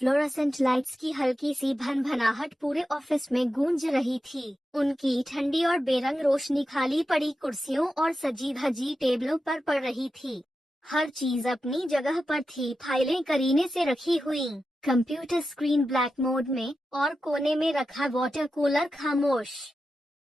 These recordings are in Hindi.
फ्लोरोसेंट लाइट्स की हल्की सी भनभनाहट पूरे ऑफिस में गूंज रही थी। उनकी ठंडी और बेरंग रोशनी खाली पड़ी कुर्सियों और सजी धजी टेबलों पर पड़ रही थी। हर चीज अपनी जगह पर थी। फाइलें करीने से रखी हुई, कंप्यूटर स्क्रीन ब्लैक मोड में और कोने में रखा वाटर कूलर खामोश।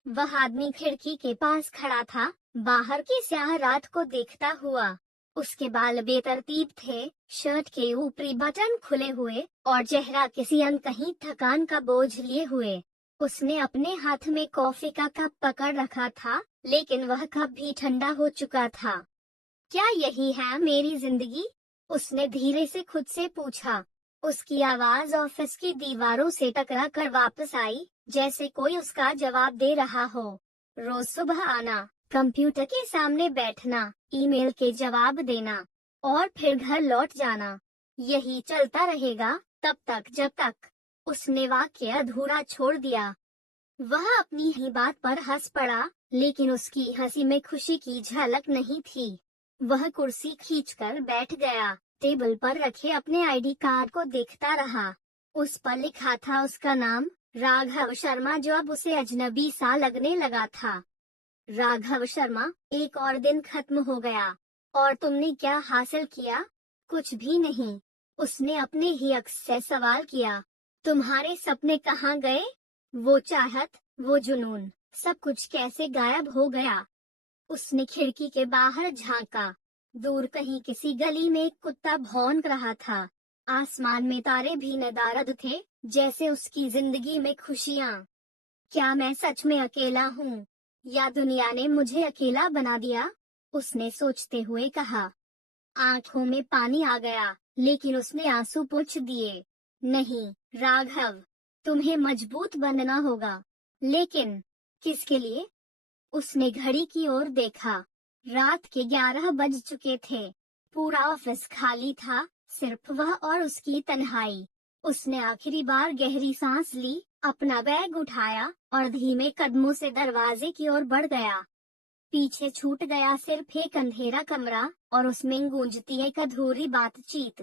वह आदमी खिड़की के पास खड़ा था, बाहर की स्याह रात को देखता हुआ। उसके बाल बेतरतीब थे, शर्ट के ऊपरी बटन खुले हुए और चेहरा किसी अनकही थकान का बोझ लिए हुए। उसने अपने हाथ में कॉफी का कप पकड़ रखा था, लेकिन वह कप भी ठंडा हो चुका था। क्या यही है मेरी जिंदगी? उसने धीरे से खुद से पूछा। उसकी आवाज ऑफिस की दीवारों से टकरा कर वापस आई, जैसे कोई उसका जवाब दे रहा हो। रोज सुबह आना, कंप्यूटर के सामने बैठना, ईमेल के जवाब देना और फिर घर लौट जाना। यही चलता रहेगा तब तक जब तक। उसने वाक्य अधूरा छोड़ दिया। वह अपनी ही बात पर हंस पड़ा, लेकिन उसकी हंसी में खुशी की झलक नहीं थी। वह कुर्सी खींचकर बैठ गया, टेबल पर रखे अपने आईडी कार्ड को देखता रहा। उस पर लिखा था उसका नाम, राघव शर्मा, जो अब उसे अजनबी सा लगने लगा था। राघव शर्मा, एक और दिन खत्म हो गया। और तुमने क्या हासिल किया? कुछ भी नहीं। उसने अपने ही अक्स से सवाल किया। तुम्हारे सपने कहाँ गए? वो चाहत, वो जुनून, सब कुछ कैसे गायब हो गया? उसने खिड़की के बाहर झांका। दूर कहीं किसी गली में एक कुत्ता भौंक रहा था। आसमान में तारे भी नदारद थे, जैसे उसकी जिंदगी में खुशियां। क्या मैं सच में अकेला हूँ, या दुनिया ने मुझे अकेला बना दिया? उसने सोचते हुए कहा। आंखों में पानी आ गया, लेकिन उसने आंसू पोंछ दिए। नहीं राघव, तुम्हें मजबूत बनना होगा। लेकिन किसके लिए? उसने घड़ी की ओर देखा। रात के 11 बज चुके थे। पूरा ऑफिस खाली था, सिर्फ वह और उसकी तन्हाई। उसने आखिरी बार गहरी सांस ली, अपना बैग उठाया और धीमे कदमों से दरवाजे की ओर बढ़ गया। पीछे छूट गया सिर्फ एक अंधेरा कमरा और उसमें गूंजती एक अधूरी बातचीत।